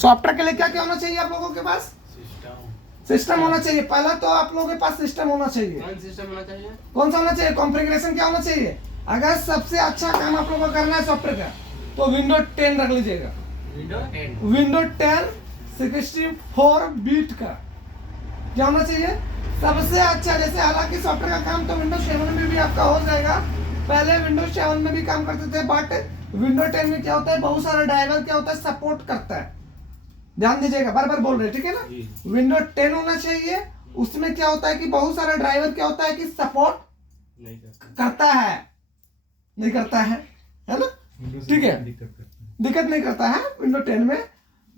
Software के लिए क्या क्या होना चाहिए आप लोगों के पास? सिस्टम होना चाहिए। पहला तो आप लोगों के पास सिस्टम होना चाहिए। कौन सिस्टम होना चाहिए? कौन सा होना चाहिए? कॉन्फ़िगरेशन क्या होना चाहिए? अगर सबसे अच्छा काम आप लोगों को करना है सॉफ्टवेयर का, तो विंडो 10 रख लीजिएगा। विंडो 10 64 बीट का क्या होना चाहिए? सबसे अच्छा। जैसे हालांकि सॉफ्टवेयर का काम तो विंडोज 7 में भी आपका हो जाएगा, पहले विंडोज 7 में भी काम करते थे, बट विंडो 10 में क्या होता है, बहुत सारा ड्राइवर क्या होता है, सपोर्ट करता है। ध्यान दीजिएगा, बार बार बोल रहे हैं, ठीक है ना। विंडो 10 होना चाहिए। उसमें क्या होता है कि बहुत सारा ड्राइवर क्या होता है कि सपोर्ट करता है, नहीं करता है ना, ठीक है, दिक्कत नहीं करता है विंडो 10 में।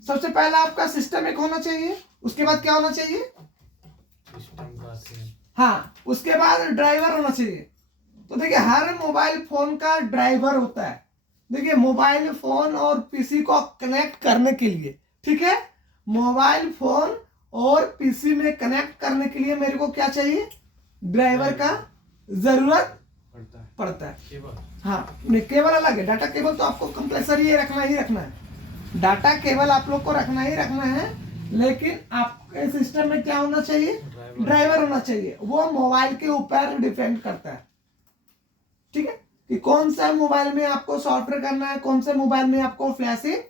सबसे पहला आपका सिस्टम एक होना चाहिए, उसके बाद क्या होना चाहिए? हाँ, उसके बाद ड्राइवर होना चाहिए। तो देखिए हर मोबाइल फोन का ड्राइवर होता है। देखिए मोबाइल फोन और पीसी को कनेक्ट करने के लिए, ठीक है, मोबाइल फोन और पीसी में कनेक्ट करने के लिए मेरे को क्या चाहिए? ड्राइवर का जरूरत पड़ता है। हाँ, नहीं केबल अलग है, डाटा केबल तो आपको कंपल्सरी ही रखना है। डाटा केबल आप लोग को रखना है, लेकिन आपके सिस्टम में क्या होना चाहिए? ड्राइवर होना चाहिए। वो मोबाइल के ऊपर डिपेंड करता है, ठीक है, कि कौन सा मोबाइल में आपको सॉफ्टवेयर करना है, कौन से मोबाइल में आपको फ्लैशिंग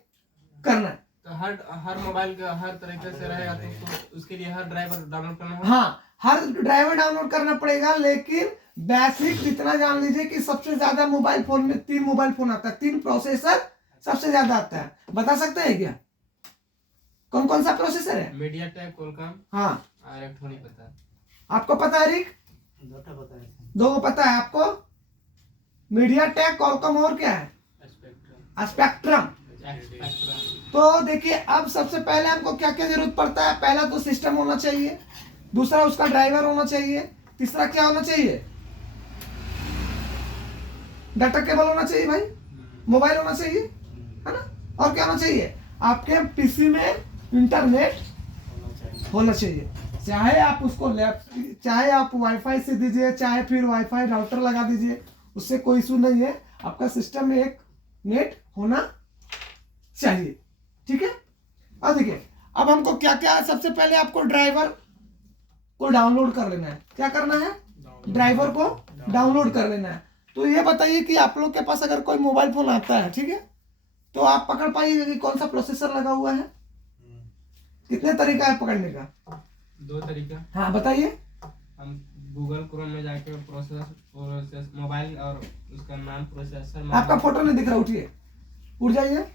करना है। तो हर मोबाइल का हर तरीके से रहेगा, तो उसके लिए हर ड्राइवर डाउनलोड करना होगा। हाँ, हर ड्राइवर डाउनलोड करना पड़ेगा, लेकिन बेसिक इतना जान लीजिए कि सबसे ज्यादा मोबाइल फोन में 3 मोबाइल फोन आता है, 3 प्रोसेसर सबसे ज्यादा आता है। बता सकते हैं क्या कौन कौन सा प्रोसेसर है? मीडियाटेक, क्वालकॉम, हाँ, और एक नहीं पता। आपको पता है रिक? दो पता है आपको? मीडियाटेक, क्वालकॉम और क्या है? स्पेक्ट्रम। तो देखिए अब सबसे पहले हमको क्या क्या जरूरत पड़ता है? पहला तो सिस्टम होना चाहिए, दूसरा उसका ड्राइवर होना चाहिए, तीसरा क्या होना चाहिए? डाटा केबल होना चाहिए भाई, मोबाइल होना चाहिए, है ना। और क्या होना चाहिए? आपके पीसी में इंटरनेट होना चाहिए। चाहे आप उसको चाहे आप वाईफाई से दीजिए, चाहे फिर वाईफाई राउटर लगा दीजिए, उससे कोई इशू नहीं है। आपका सिस्टम में एक नेट होना चाहिए, ठीक है। अब देखिए अब हमको क्या क्या, सबसे पहले आपको ड्राइवर को डाउनलोड कर लेना है। क्या करना है? ड्राइवर को डाउनलोड कर लेना है। तो ये बताइए कि आप लोग के पास अगर कोई मोबाइल फोन आता है, ठीक है, तो आप पकड़ पाइएगा कि कौन सा प्रोसेसर लगा हुआ है? कितने तरीका है पकड़ने का? 2 तरीका। हाँ बताइए। हम गूगल क्रोम में जाके प्रोसेस मोबाइल और उसका नाम प्रोसेसर। आपका फोटो नहीं दिख रहा, उठिए, उठ जाइए।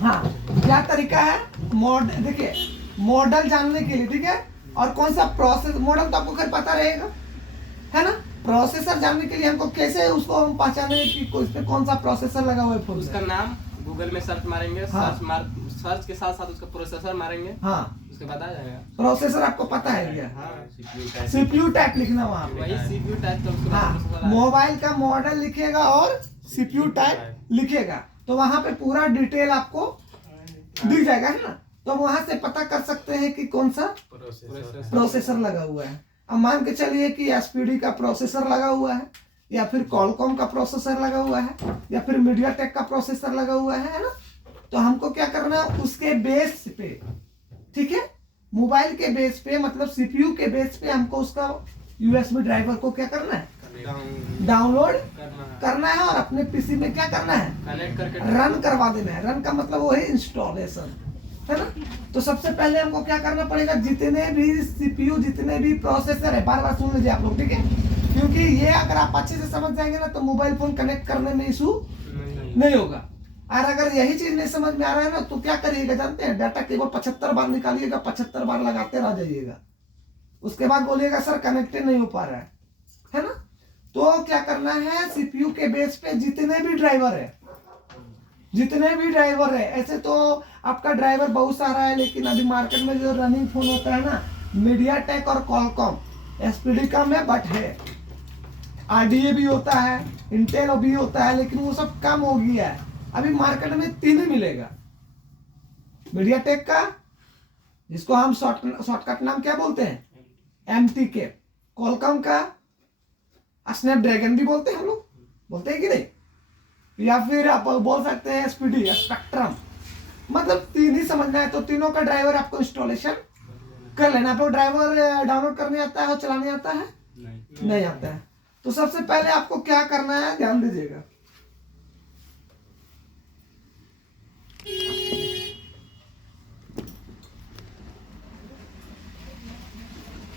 हाँ, क्या तरीका है? देखिए मॉडल जानने के लिए, ठीक है, और कौन सा प्रोसेस, मॉडल तो आपको खैर पता रहेगा, है ना। प्रोसेसर जानने के लिए हमको कैसे उसको हम पहचाने कि उसमें कौन सा प्रोसेसर लगा हुआ है फोन? उसका नाम गूगल में सर्च मारेंगे। हाँ। सर्च के साथ साथ उसका प्रोसेसर मारेंगे। हाँ, उसके बाद आ जाएगा। प्रोसेसर आपको पता है क्या? हाँ, सीपीयू टाइप लिखना वहाँ पे। वही सीपीयू टाइप। तो हाँ, मोबाइल का मॉडल लिखेगा और सीपीयू टाइप लिखेगा, तो वहां पे पूरा डिटेल आपको दिख जाएगा, है ना। तो वहां से पता कर सकते हैं कि कौन सा प्रोसेसर लगा हुआ है। अब मान के चलिए कि एसपीडी का प्रोसेसर लगा हुआ है, या फिर कॉलकॉम का प्रोसेसर लगा हुआ है, या फिर मीडियाटेक का प्रोसेसर लगा हुआ है ना। तो हमको क्या करना है? उसके बेस पे, ठीक है, मोबाइल के बेस पे, मतलब सीपीयू के बेस पे हमको उसका यूएसबी ड्राइवर को क्या करना है? डाउनलोड करना है और अपने पीसी में क्या करना है? कनेक्ट करके रन करवा देना है। रन का मतलब वो है इंस्टॉलेशन, है ना। तो सबसे पहले हमको क्या करना पड़ेगा? जितने भी सीपीयू, जितने भी प्रोसेसर है, बार बार सुन लीजिए आप लोग, ठीक है, क्योंकि ये अगर आप अच्छे से समझ जाएंगे ना तो मोबाइल फोन कनेक्ट करने में इशू नहीं होगा। और अगर यही चीज नहीं समझ में आ रहा है ना, तो क्या करिएगा जानते हैं? डाटा केबल 75 बार निकालिएगा, 75 बार लगाते रह जाइएगा, उसके बाद बोलिएगा सर कनेक्ट नहीं हो पा रहा है ना। तो क्या करना है? सीपीयू के बेस पे जितने भी ड्राइवर है, ऐसे तो आपका ड्राइवर बहुत सारा है, लेकिन अभी मार्केट में जो रनिंग फोन होता है ना, मीडियाटेक और कॉलकॉम, एसपीडी कम है बट है, आरडीए भी होता है, इंटेल भी होता है, लेकिन वो सब कम हो गया है। अभी मार्केट में 3 ही मिलेगा, मीडियाटेक का, जिसको हम शॉर्टकट नाम क्या बोलते हैं? एमटीके, कॉलकॉम का स्नैपड्रैगन भी बोलते हैं, हम लोग बोलते हैं कि नहीं, या फिर आप बोल सकते हैं एसपीडी स्पेक्ट्रम, मतलब 3 ही समझना है। तो तीनों का ड्राइवर आपको इंस्टॉलेशन कर लेना। आपको ड्राइवर डाउनलोड करने आता है और चलाने आता है? नहीं आता है। तो सबसे पहले आपको क्या करना है, ध्यान दीजिएगा।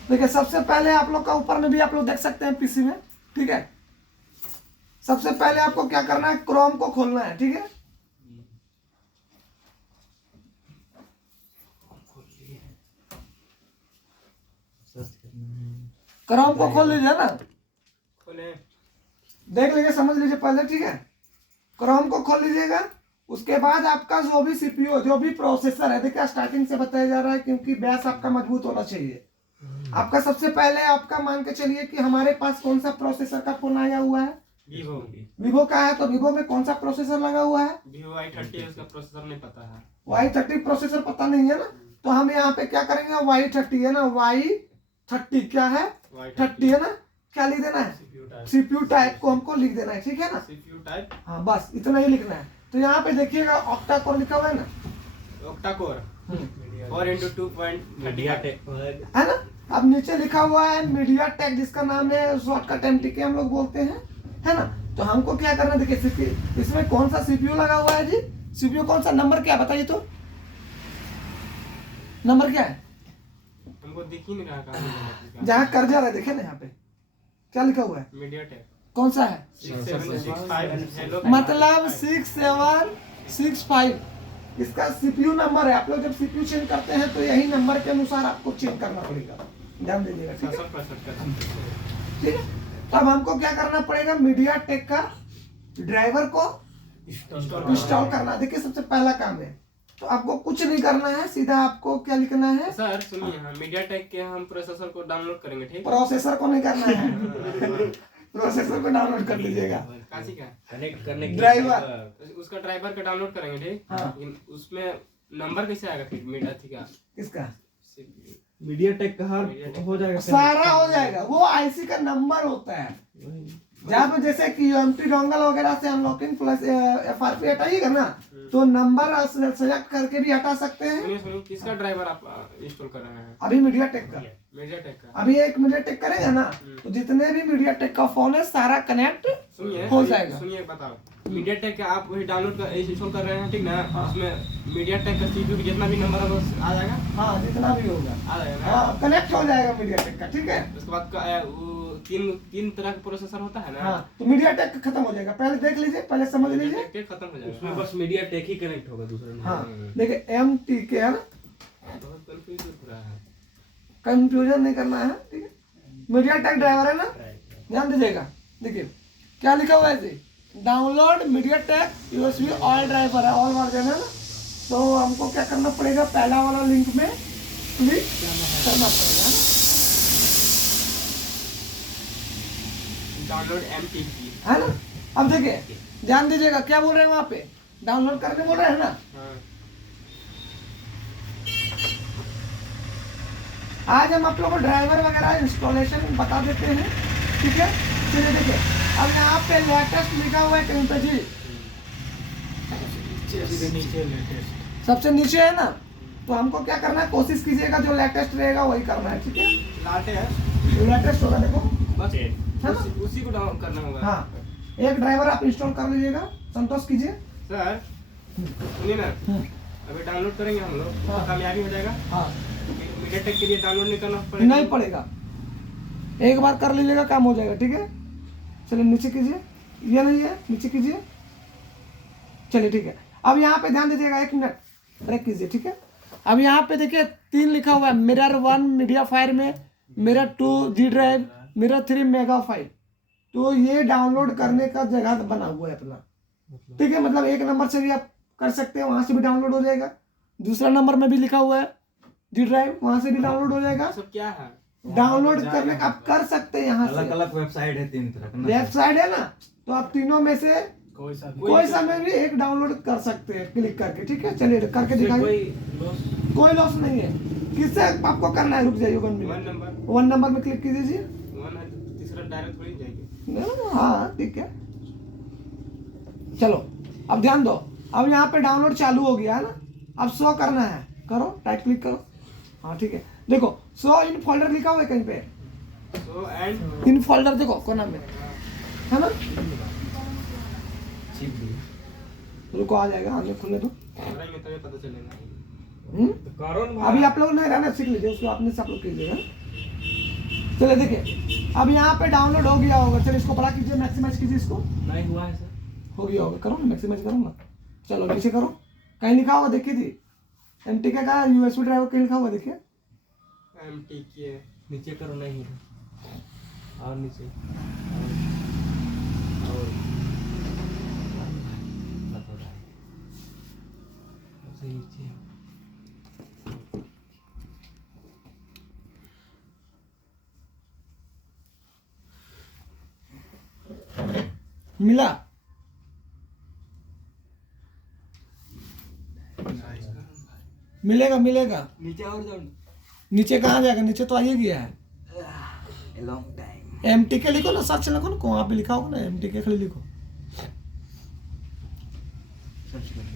देखिए सबसे पहले आप लोग का ऊपर में भी आप लोग देख सकते हैं पीसी में, ठीक है। सबसे पहले आपको क्या करना है, क्रोम को खोलना है, ठीक है। क्रोम को खोल लीजिए ना, खोले। देख लीजिए, समझ लीजिए पहले, ठीक है। क्रोम को खोल लीजिएगा। उसके बाद आपका जो भी सीपीयू, जो भी प्रोसेसर है, देखिए स्टार्टिंग से बताया जा रहा है क्योंकि बेस आपका मजबूत होना चाहिए। आपका सबसे पहले आपका मान के चलिए कि हमारे पास कौन सा प्रोसेसर का फोन आया हुआ है, वीवो का है। तो वीवो में कौन सा प्रोसेसर लगा हुआ है, Vivo Y30 है, उसका प्रोसेसर नहीं पता है। Y30 प्रोसेसर पता नहीं है ना, तो हम यहाँ पे क्या करेंगे, Y30 है ना, Y30 क्या है, 30 है ना, क्या लिख देना है, सीपीयू टाइप को हमको लिख देना है, ठीक है ना। CPU टाइप, हाँ बस इतना ही लिखना है। तो यहाँ पे देखिएगा ऑक्टा कोर लिखा हुआ है ना, ऑक्टा कोर 4x2.35 है ना। अब नीचे लिखा हुआ है मीडिया टेक, जिसका नाम है शॉर्टकट MTK हम लोग बोलते हैं, है ना। तो हमको क्या करना है, देखिए सीपीयू, इसमें कौन सा सीपीयू लगा हुआ है जी, सीपीयू कौन सा, नंबर क्या बताइए तो, नंबर क्या है, हमको दिख ही नहीं रहा कहाँ जहाँ कर्जर है देखे ना, यहाँ पे क्या लिखा हुआ है, मीडियाटेक कौन सा है, 6765 मतलब 6765 इसका सीपीयू नंबर है। आप लोग जब सीपीयू चेंज करते हैं तो यही नंबर के अनुसार आपको चेंज करना पड़ेगा, ध्यान दीजिएगा, ठीक है। 6765 का। ठीक है, तब हमको क्या करना पड़ेगा, मीडिया टेक का ड्राइवर को इंस्टॉल करना। देखिए सबसे पहला काम है, तो आपको कुछ नहीं करना है, सीधा आपको क्या लिखना है, सर सुनिए, हम मीडियाटेक के हम प्रोसेसर को डाउनलोड करेंगे, ठीक? प्रोसेसर को नहीं करना है, प्रोसेसर को डाउनलोड कर लीजिएगा, काशी का कनेक्ट करने के ड्राइवर, उसका ड्राइवर का डाउनलोड करेंगे, ठीक? हाँ। उसमें नंबर कैसे आएगा फिर मीडियाटेक का? किसका, मीडियाटेक का हो जाएगा, सारा हो जाएगा। वो आईसी का नंबर होता है, जहाँ पे जैसे कि यूएमटी डोंगल वगैरह से अनलॉकिंग प्लस एफआरपी हटाइएगा ना, तो नंबर सेलेक्ट करके भी हटा सकते हैं। सुनिए सुनिए, किसका ड्राइवर आप इंस्टॉल कर रहे हैं? अभी मीडिया टेक का, मीडियाटेक का। अभी एक मीडिया टेक करेगा ना, तो जितने भी मीडिया टेक का फोन है सारा कनेक्ट सुनिए हो जाएगा। सुनिए बताओ, मीडियाटेक का आप वही डाउनलोड कर इंस्टॉल कर रहे हैं, ठीक ना? उसमें मीडियाटेक का सीपीयू जितना भी नंबर है वो आ जाएगा, हाँ जितना भी होगा, आ जाएगा ना? हाँ कनेक्ट हो जाएगा मीडिया टेक का, ठीक है। उसके बाद वो तीन तरह का प्रोसेसर होता है ना? हाँ तो मीडिया टेक खत्म हो जाएगा, पहले देख लीजिए, पहले समझ लीजिए। मीडियाटेक खत्म हो जाएगा। उसमें बस मीडियाटेक ही कनेक्ट होगा, दूसरा नहीं। हाँ देखिए MTK है ना, बहुत कंफ्यूज हो रहा है। कंफ्यूजन नहीं करना है, ठीक है। मीडिया टेक ड्राइवर है ना, ध्यान दीजिएगा। देखिए क्या लिखा हुआ है जी, download media tech USB all driver है, ऑल वर्जन है ना। तो हमको क्या करना पड़ेगा, पहला वाला लिंक में क्लिक करना पड़ेगा, है ना। डाउनलोड MTK, है ना। अब देखिए ध्यान दीजिएगा, क्या बोल रहे हैं वहां पे, डाउनलोड करने बोल रहे हैं ना। हाँ। आज हम आप लोगों को ड्राइवर वगैरह इंस्टॉलेशन बता देते हैं, ठीक है। चलिए देखिए, अब यहाँ पे लेटेस्ट लिखा हुआ है कहीं पे जी, सबसे नीचे है ना। तो हमको क्या करना है, कोशिश कीजिएगा जो लेटेस्ट रहेगा वही करना है, ठीक है। लाते हैं, लेटेस्ट होगा देखो, बस है ना? उसी को डाउन करना होगा। हाँ एक ड्राइवर आप इंस्टॉल कर लीजिएगा, संतोष कीजिए। सर सुनिए ना, अभी डाउनलोड करेंगे हम लोग, हाँ। कामयाबी हो जाएगा। हाँ मीडियाटेक के लिए डाउनलोड नहीं करना पड़ेगा? नहीं पड़ेगा, एक बार कर लीजिएगा काम हो जाएगा, ठीक है। चलिए नीचे कीजिए, ये नहीं है, नीचे कीजिए। चलिए ठीक है, अब यहाँ पे ध्यान दीजिएगा, 1 मिनट ब्रेक कीजिए, ठीक है। अब यहाँ पे देखिए 3 लिखा हुआ है, मिरर 1 मीडिया फायर में, mirror 2 G drive, mirror 3 mega file. तो ये डाउनलोड करने का जगह बना हुआ है अपना, ठीक है। मतलब एक नंबर से भी आप कर सकते हैं, वहां से भी डाउनलोड हो जाएगा। दूसरा नंबर में भी लिखा हुआ है जी ड्राइव, वहां से भी डाउनलोड हो जाएगा। सब क्या है? डाउनलोड करने आप कर सकते हैं यहाँ से, अलग अलग वेबसाइट है 3 तरह का ना। वेबसाइट है ना। तो आप तीनों में से कोई सा कोई समय भी एक डाउनलोड कर सकते हैं क्लिक करके, ठीक है। चलिए करके दिखाइए, कोई लॉस नहीं है। किससे आपको करना है, रुक जाइए 1 वन मिनट, नंबर 1 नंबर में क्लिक कीजिए। वन है, तीसरा डायरेक्ट थोड़ी जाएगी। हाँ ठीक है, चलो अब ध्यान दो, अब यहाँ पे डाउनलोड चालू हो गया है ना, अब शो करना है, करो राइट क्लिक करो, हाँ ठीक है। देखो शो इन फोल्डर लिखा हुआ है कहीं पे, सो एंड इन फोल्डर देखो कोना में है ना, रुको आ जाएगा, आगे खुलने दो। करेंगे तभी पता चलेगा। अभी आप लोग नहीं रहना, सीख लीजिए उसको, अपने से आप लोग कीजिएगा। चलिए देखिए अब यहाँ पे डाउनलोड हो गया होगा, चलिए इसको बड़ा कीजिए, मैक्सिमाइज कीजिए इसको, नहीं हुआ है सर। हो गया होगा, करो ना मैक्सिमाइज करो ना। चलो नीचे करो, कहीं लिखा होगा देखिए थी, MTK का USB ड्राइवर कहीं लिखा होगा देखिए, MTK नीचे करो, नहीं और नीचे और नीचे मिला? मिलेगा मिलेगा, नीचे और जाओ। नीचे कहाँ जाएगा, नीचे तो आइए गया है। लॉन्ग टाइम MTK लिखो ना, सर्च लिखो ना, वहाँ पे लिखा होगा ना MTK, खाली लिखो। सर्च कर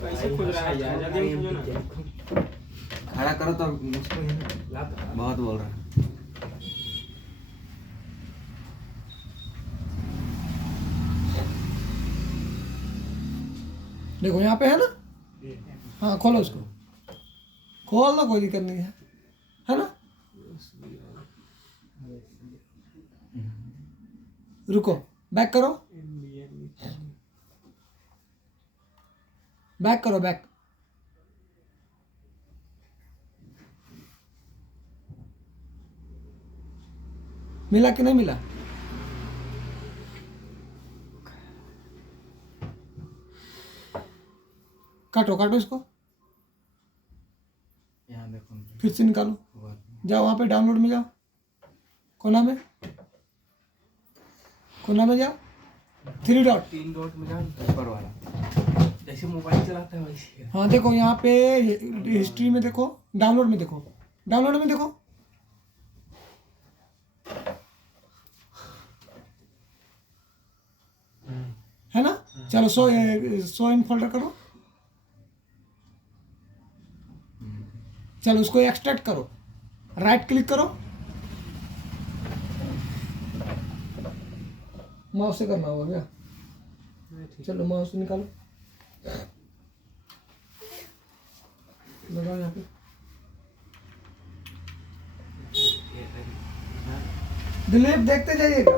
कैसे खुल रहा है यार, जल्दी खोलो ना। खड़ा करो तो उसको बहुत बोल रहा है। देखो यहाँ पे है ना, हाँ खोलो उसको, खोल दो, कोई दिक्कत नहीं है ना। रुको, बैक करो, बैक करो, बैक। मिला कि नहीं मिला? काटो काटो इसको, यहाँ देखो फिर से निकालो, जाओ वहाँ पे डाउनलोड में जाओ, कोना में, कोना में जाओ, 3 डॉट, 3 डॉट में जाओ, ऊपर वाला जैसे मोबाइल चलाते हैं वैसे। हाँ देखो यहाँ पे हिस्ट्री में देखो, डाउनलोड में देखो, डाउनलोड में देखो, है ना। चलो सो इन फोल्डर करो, चलो उसको एक्सट्रैक्ट करो, राइट क्लिक करो, माउस से करना होगा क्या, चलो माउस से निकालो, लगाओ यहाँ पे, दिलीप देखते जाइएगा,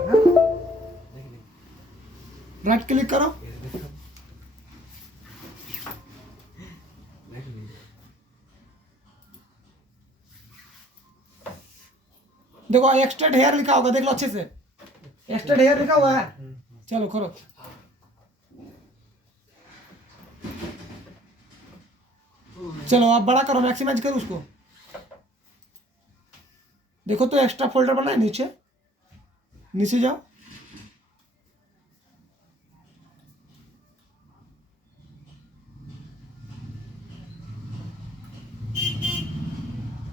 राइट क्लिक करो, देखो एक्सट्रैक्ट हेयर लिखा होगा, देख लो अच्छे से, एक्सट्रैक्ट हेयर लिखा हुआ है। चलो करो, चलो आप बड़ा करो, मैक्सिमाइज करो उसको, देखो तो एक्स्ट्रा फोल्डर बना है, नीचे नीचे जाओ,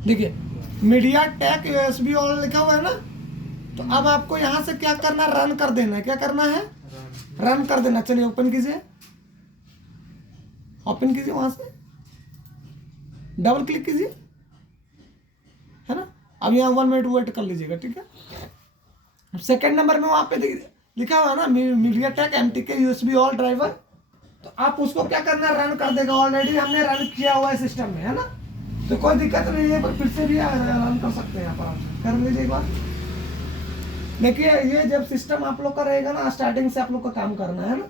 देखिए मीडिया टेक USB ऑल लिखा हुआ है ना, तो अब आपको यहाँ से क्या करना है, रन कर देना है, क्या करना है, रन कर देना। चलिए ओपन कीजिए, ओपन कीजिए, वहां से डबल क्लिक कीजिए, है ना। अब यहाँ 1 मिनट वेट कर लीजिएगा, ठीक है। सेकंड नंबर में वहां पे लिखा हुआ है ना, media take MTK USB all driver, तो आप उसको क्या करना है, रन कर देगा, ऑलरेडी हमने रन किया हुआ है सिस्टम में, है ना, तो कोई दिक्कत नहीं है, पर फिर से भी रन कर सकते हैं, यहाँ पर कर लीजिए एक बार। देखिए ये जब सिस्टम आप लोग का रहेगा ना, स्टार्टिंग से आप लोग का काम करना है ना,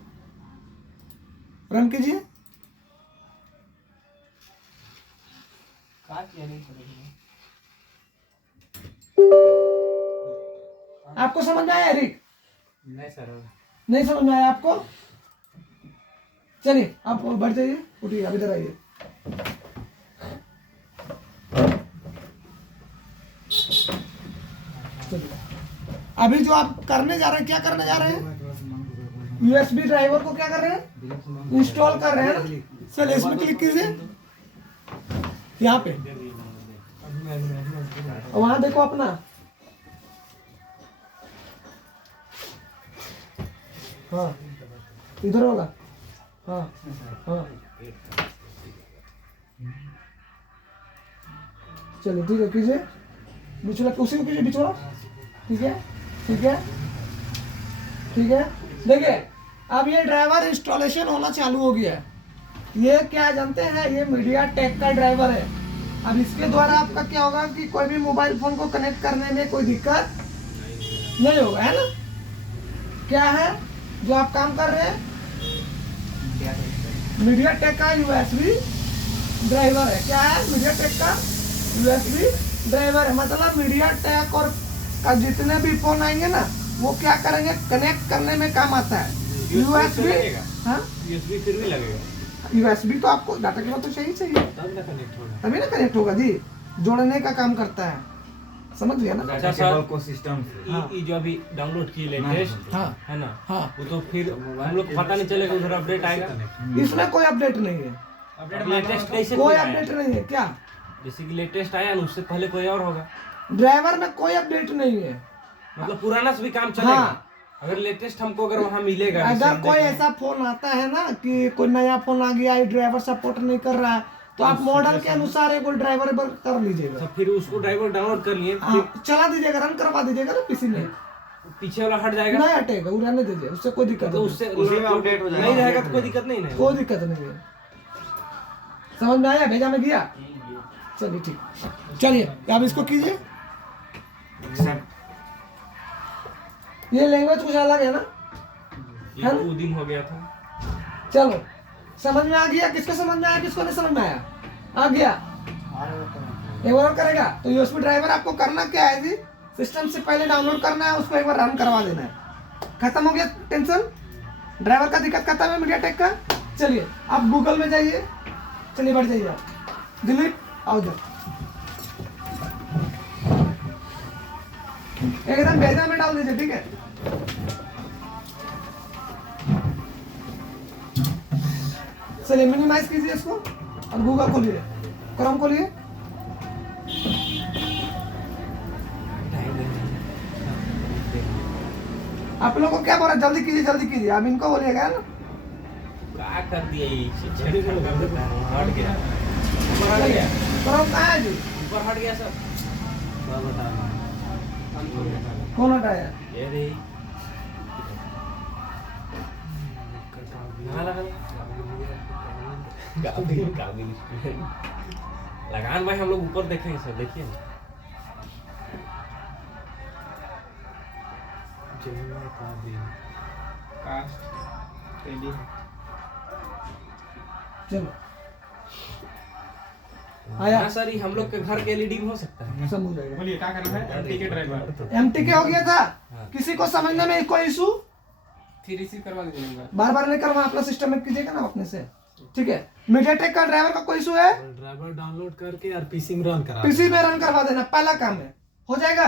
रन कीजिए, आपको समझ में आया एरिक? नहीं सर, नहीं समझ में आया आपको? चलिए आप बढ़ जाइए, उठिए, अब इधर आइए, अभी जो आप करने जा रहे हैं, क्या करने जा रहे हैं, USB ड्राइवर को क्या कर रहे हैं, इंस्टॉल कर रहे हैं। चलिए इसमें क्लिक कीजिए, यहाँ पे, वहां देखो अपना, हाँ इधर वाला, हाँ हाँ चलिए ठीक है, कीजिए बिचौला, उसी को कीजिए बिचौला। ठीक है ठीक है ठीक है। देखिए अब ये ड्राइवर इंस्टॉलेशन होना चालू हो गया है। ये क्या जानते हैं, ये मीडिया टेक का ड्राइवर है। अब इसके द्वारा आपका क्या होगा कि कोई भी मोबाइल फोन को कनेक्ट करने में कोई दिक्कत नहीं होगा, है ना। क्या है जो आप काम कर रहे हैं, मीडिया टेक का यूएसबी ड्राइवर है। क्या है, मीडिया टेक का यूएसबी ड्राइवर है। मतलब मीडिया टेक और का जितने भी फोन आएंगे ना, वो क्या करेंगे, कनेक्ट करने में काम आता है यूएसबी। हाँ यूएसबी फिर भी लगेगा, यूएसबी तो आपको डाटा केबल तो चाहिए तब ना कनेक्ट होगा। तभी ना कनेक्ट होगा जी, जोड़ने का काम करता है, समझ गया ना। अच्छा केबल को सिस्टम से। हाँ। ये जो अभी डाउनलोड किए लेटेस्ट हाँ है ना, हाँ वो तो फिर हम लोग को पता नहीं चलेगा, उधर अपडेट आएगा। इसमें कोई अपडेट नहीं है, अपडेट लेटेस्ट कैसे कोई आया? अपडेट नहीं है। क्या जैसे कि लेटेस्ट आया ना, उससे पहले कोई और होगा, ड्राइवर में कोई अपडेट नहीं है। मतलब पुराना से भी काम चलेगा। हाँ। अगर लेटेस्ट हमको अगर वहाँ मिलेगा, जैसे अगर हम कोई देखें- ऐसा फोन आता है ना कि कोई नया फोन आ गया, ये ड्राइवर सपोर्ट नहीं कर रहा है, तो आप मॉडल के अनुसार एक ड्राइवर कर लीजिएगा। तो फिर उसको ड्राइवर डाउनलोड कर लिए, हाँ, चला दीजिएगा, रन करवा दीजिएगा ना पीसी में, पीछे वाला हट जाएगा, नहीं हटेगा, वो रहने दीजिए, उससे कोई दिक्कत तो नहीं। उससे उसी में अपडेट हो जाएगा। नहीं रहेगा तो कोई दिक्कत नहीं है। कोई दिक्कत नहीं है, समझ में आया, भेजा में गया। चलिए ठीक, चलिए अब इसको कीजिए। ये लैंग्वेज कुछ अलग है ना, ये दो दिन हो गया था। चलो समझ में आ गया। किसको समझ में आया, किसको नहीं समझ में आया, आ गया। एक बार और करेगा तो यूएसबी ड्राइवर आपको करना क्या है जी, सिस्टम से पहले डाउनलोड करना है, उसको एक बार रन करवा देना है, खत्म हो गया टेंशन। ड्राइवर का दिक्कत खत्म है मीडिया टेक का। चलिए आप गूगल में जाइए, चलिए बढ़ जाइए आप, डिलीट आओ इधर, एकदम भेजा में डाल दीजिए, ठीक है। चलिए मिनिमाइज कीजिए इसको और गूगल खोलिए, क्रोम खोलिए। आप लोगों को क्या बोल रहा है, जल्दी कीजिए जल्दी कीजिए, आप इनको बोलिएगा ना। क्या कर दिया ये, छेड़छाड़ कर देता है, हट गया, ऊपर हट गया, क्रोम कहाँ है जी, ऊपर हट गया सब। कौन हटाया, ये रे लगा लगान भाई, हम लोग ऊपर देखेंगे सर, देखिए ना। चलो आया, हाँ सर, ये हम लोग के घर के एलईडी में हो सकता है। सब हो जाएगा। बोलिए क्या करना है, एमटी के ड्राइवर एमटी के हो गया था, किसी को समझने में कोई इशू, फिर रिसीव करवा दीजिएगा। बार बार नहीं करवा, अपना सिस्टम में कीजिएगा ना अपने से, ठीक है। मीडियाटेक का ड्राइवर का कोई इशू है, ड्राइवर डाउनलोड करके और पीसी में रन करा पीसी में रन करवा देना, पहला काम है, हो जाएगा।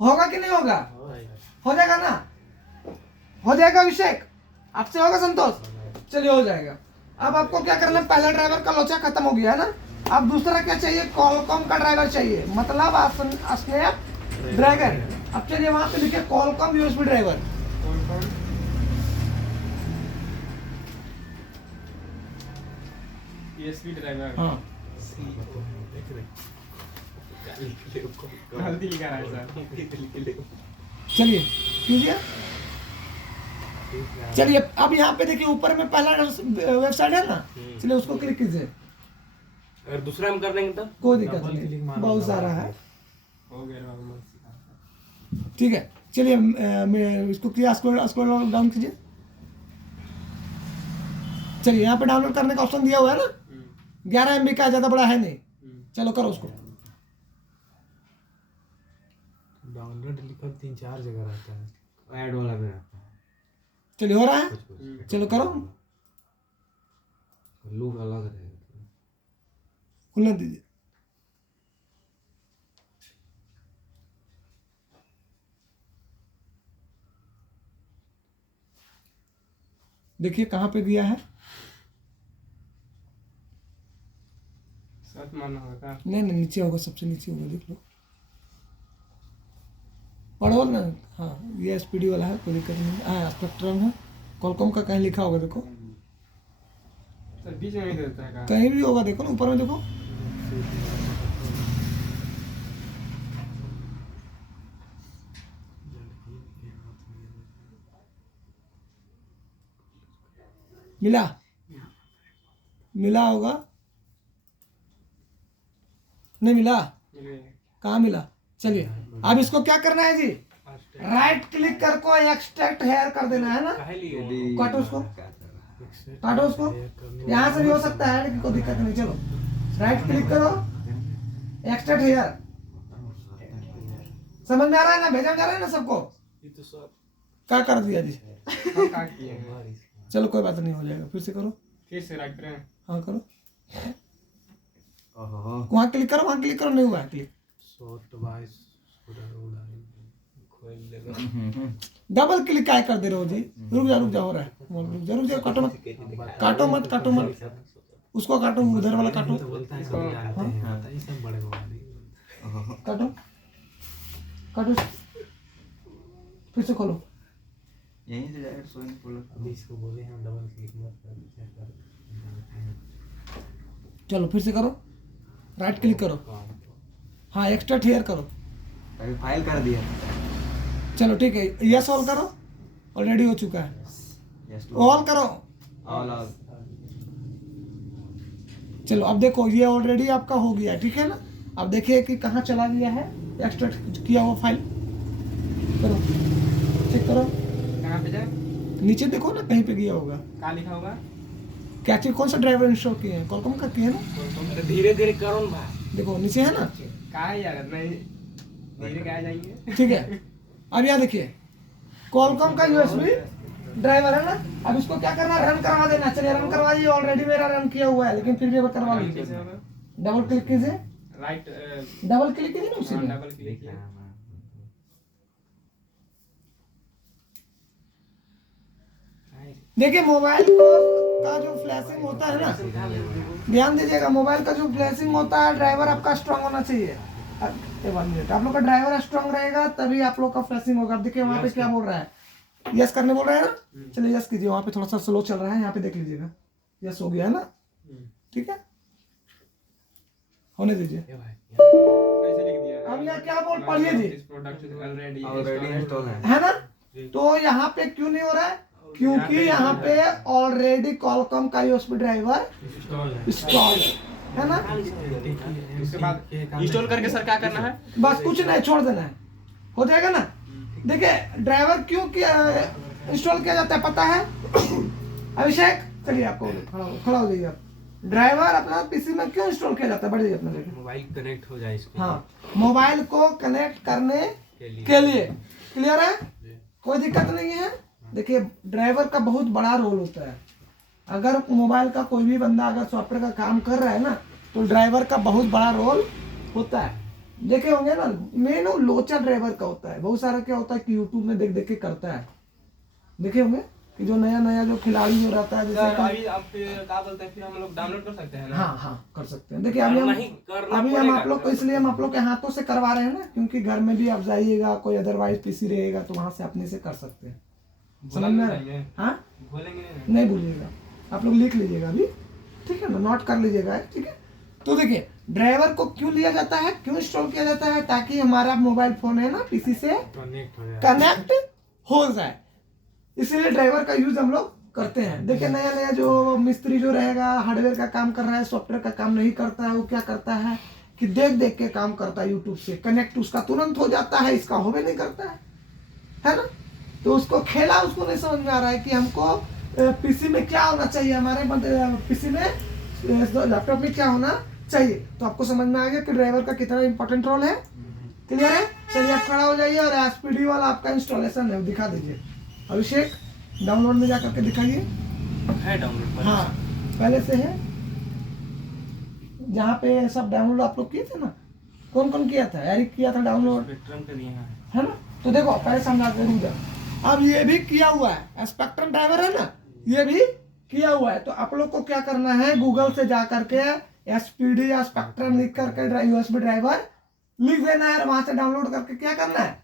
होगा कि नहीं होगा, हो जाएगा ना, हो जाएगा अभिषेक, आपसे होगा संतोष, चलिए हो जाएगा। अब आपको क्या करना है, पहला ड्राइवर का लोचा खत्म हो गया है ना, अब दूसरा क्या चाहिए, कॉलकॉम का ड्राइवर चाहिए, मतलब स्नैप ड्रैगन। अब चलिए वहां पे लिखिए Qualcomm USB driver, USB driver. हाँ गलती लिखा रहा है सर। चलिए कीजिए। चलिए अब यहाँ पे देखिए ऊपर में पहला वेबसाइट है ना, चलिए उसको क्लिक कीजिए, अगर दूसरा हम कर देंगे तब कोई दिक्कत नहीं, बहुत सारा है, हो गया बाबू। ठीक है। चलिए इसको किया, स्क्रॉल डाउन कीजिए। चलिए यहाँ पे डाउनलोड करने का ऑप्शन दिया हुआ है ना, 11 MB का, ज़्यादा बड़ा है नहीं, चलो करो उसको। डाउनलोड लिखा 3-4 जगह रहता है, ऐड वाला भी रहता है, चलिए हो रहा है, चलो करो, लुक अलग रहेगा। खुलने दीजिए। देखिए कहाँ पे दिया है, सच मानना होगा। नहीं नहीं नीचे होगा, सबसे नीचे होगा, देख लो, पढ़ो ना, हाँ ये एसपीडी वाला है, कोई दिक्कत नहीं। हाँ स्पेक्ट्रम है, कॉलकॉम का कहीं लिखा होगा देखो, सर बीच में नहीं देता है कहीं भी होगा देखो ना, ऊपर में देखो। मिला, मिला होगा, नहीं मिला, कहाँ मिला? चलिए अब इसको क्या करना है जी, राइट क्लिक कर को एक्सट्रैक्ट हेयर कर देना है ना, काटो उसको, काटो उसको, यहाँ से भी हो सकता है लेकिन कोई दिक्कत नहीं। चलो राइट क्लिक करो, एक्सट्रैक्ट हेयर, समझ में आ रहा है ना, भेजा जा रहा है ना सबको? क्या कर दिया जी? चलो कोई बात नहीं, हो जाएगा, फिर से करो, फिर से राइट करें। हाँ करो, वहाँ क्लिक करो, वहाँ क्लिक करो, नहीं हुआ क्लिक, डबल क्लिक क्या कर दे रहे हो जी? रुक जा हो रहा है, रुक जा, काटो मत, काटो मत, काटो मत, उसको काटो, उधर वाला काटो, काटो, काटो, फिर से खोलो, यहीं से जाएगा स्विमिंग पूल। इसको बोले हम डबल क्लिक मत कर। चलो फिर से करो, राइट क्लिक करो, हाँ एक्स्ट्रा हेयर करो, अभी फाइल कर दिया। चलो ठीक है, यस ऑल करो, ऑलरेडी हो चुका है, यस ऑल करो। All all. चलो अब देखो ये ऑलरेडी आपका हो गया है, ठीक है ना? अब देखिए कि कहाँ चला गया है एक्सट्रैक्ट किया हुआ फाइल, करो चेक करो, कहाँ पे जाए? नीचे देखो ना, कहीं पे गया होगा, क्या लिखा होगा? क्या चीज, कौन सा ड्राइवर इंस्टॉल किए हैं? कॉलकॉम का किए हैं ना? धीरे धीरे करो ना भाई। देखो नीचे है ना, कहाँ है यार, नहीं धीरे कहाँ जाएंगे? ठीक है। अब यहाँ देखिए कॉलकॉम का यूएसबी ड्राइवर है ना, अब इसको क्या करना है, रन करवा देना। चलिए रन करवा दीजिए, ऑलरेडी मेरा रन किया हुआ है लेकिन फिर भी करवा लीजिए। डबल क्लिक कीजिए, राइट, डबल क्लिक कीजिए ना उसी में, डबल क्लिक किया। देखिए मोबाइल का जो फ्लैशिंग होता है ना, ध्यान दीजिएगा, मोबाइल का जो फ्लैशिंग होता है, ड्राइवर आपका स्ट्रांग होना चाहिए। आप लोग का ड्राइवर स्ट्रांग रहेगा तभी आप लोग का फ्लैशिंग होगा। अब देखिए वहाँ पे क्या बोल रहा है, यस करने बोल रहा है ना, चलिए यस कीजिए। वहाँ पे थोड़ा सा स्लो चल रहा है, यहाँ पे देख लीजिएगा, यस हो गया है ना, ठीक है, होने दीजिए। कैसे लिख दिया? अब यहाँ क्या बोल पढ़िए जी, ऑलरेडी इंस्टॉल है ना? तो यहाँ पे क्यों नहीं हो रहा है? क्योंकि यहाँ पे ऑलरेडी कॉलकॉम का यूएसबी ड्राइवर इंस्टॉल है ना। उसके बाद इंस्टॉल करके सर क्या करना है? बस कुछ नहीं, छोड़ देना है, हो जाएगा ना। देखिए ड्राइवर क्यों इंस्टॉल किया जाता है पता है अभिषेक? चलिए आपको खड़ा हो जाइए आप। ड्राइवर अपना पीसी में क्यों इंस्टॉल किया जाता है, बढ़ जाइए अपना जगह। मोबाइल कनेक्ट हो जाए इसको। हाँ, मोबाइल को कनेक्ट करने के लिए। क्लियर है, कोई दिक्कत नहीं है। देखिए ड्राइवर का बहुत बड़ा रोल होता है। अगर मोबाइल का कोई भी बंदा अगर सॉफ्टवेयर का काम कर रहा है ना, तो ड्राइवर का बहुत बड़ा रोल होता है। देखे होंगे ना, मेन लोचा ड्राइवर का होता है। बहुत सारा क्या होता है कि यूट्यूब में देख देख के करता है, देखे होंगे कि जो नया नया जो खिलाड़ी जो रहता है, सर जैसे अभी आप क्या बोलते हैं, फिर हम लोग डाउनलोड कर सकते हैं ना? हाँ हाँ कर सकते हैं। देखिए अभी हम आप लोग को इसलिए हम आप लोग के हाथों से करवा रहे हैं ना, क्योंकि घर में भी आप जाइएगा, कोई अदरवाइज पीसी रहेगा तो वहां से अपने से कर सकते हैं। समझ में आ रहा है? हाँ बोलेंगे नहीं भूलिएगा, आप लोग लिख लीजिएगा अभी, ठीक है ना, नोट कर लीजिएगा, ठीक है। तो देखिए ड्राइवर को क्यों लिया जाता है, क्यों इंस्टॉल किया जाता है, ताकि हमारा मोबाइल फोन है ना पीसी से कनेक्ट हो जाए। इसीलिए ड्राइवर का यूज हम लोग करते हैं। देखिए नया नया जो मिस्त्री जो रहेगा, हार्डवेयर का काम कर रहा है, सॉफ्टवेयर का काम नहीं करता है, वो क्या करता है कि देख देख के काम करता है, यूट्यूब से कनेक्ट उसका तुरंत हो जाता है, इसका होवे नहीं करता है ना। तो उसको खेला, उसको नहीं समझ में आ रहा है कि हमको पीसी में क्या होना चाहिए, हमारे पीसी में लैपटॉप में क्या होना चाहिए। तो आपको समझ में आ गया कि ड्राइवर का कितना इंपॉर्टेंट रोल है। क्लियर है? चलिए आप खड़ा हो जाइए और एसपीडी वाला आपका इंस्टॉलेशन है दिखा दीजिए। अभिषेक डाउनलोड में जाकर के दिखाइए। है डाउनलोड? हाँ पहले से है, जहाँ पे सब डाउनलोड आप लोग किए थे ना। कौन कौन किया था? एरिक किया था डाउनलोड, स्पेक्ट्रम का दिए हैं, है ना। तो देखो पहले समझा जरूर जा। अब ये भी किया हुआ है, स्पेक्ट्रम ड्राइवर है ना, ये भी किया हुआ है। तो आप लोग को क्या करना है, गूगल से जा करके एसपीडी या स्पेक्ट्रम लिख करके यूएसबी ड्राइवर लिख देना है, वहां से डाउनलोड करके क्या करना है,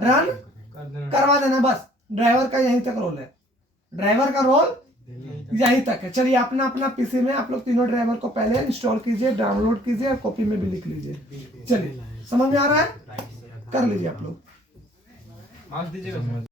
रन करवा देना बस। ड्राइवर का यहीं तक रोल है, ड्राइवर का रोल यहीं तक है। चलिए अपना अपना पीसी में आप लोग तीनों ड्राइवर को पहले इंस्टॉल कीजिए, डाउनलोड कीजिए और कॉपी में भी लिख लीजिए। चलिए समझ में आ रहा है, कर लीजिए आप लोग। मार्क्स दीजिएगा।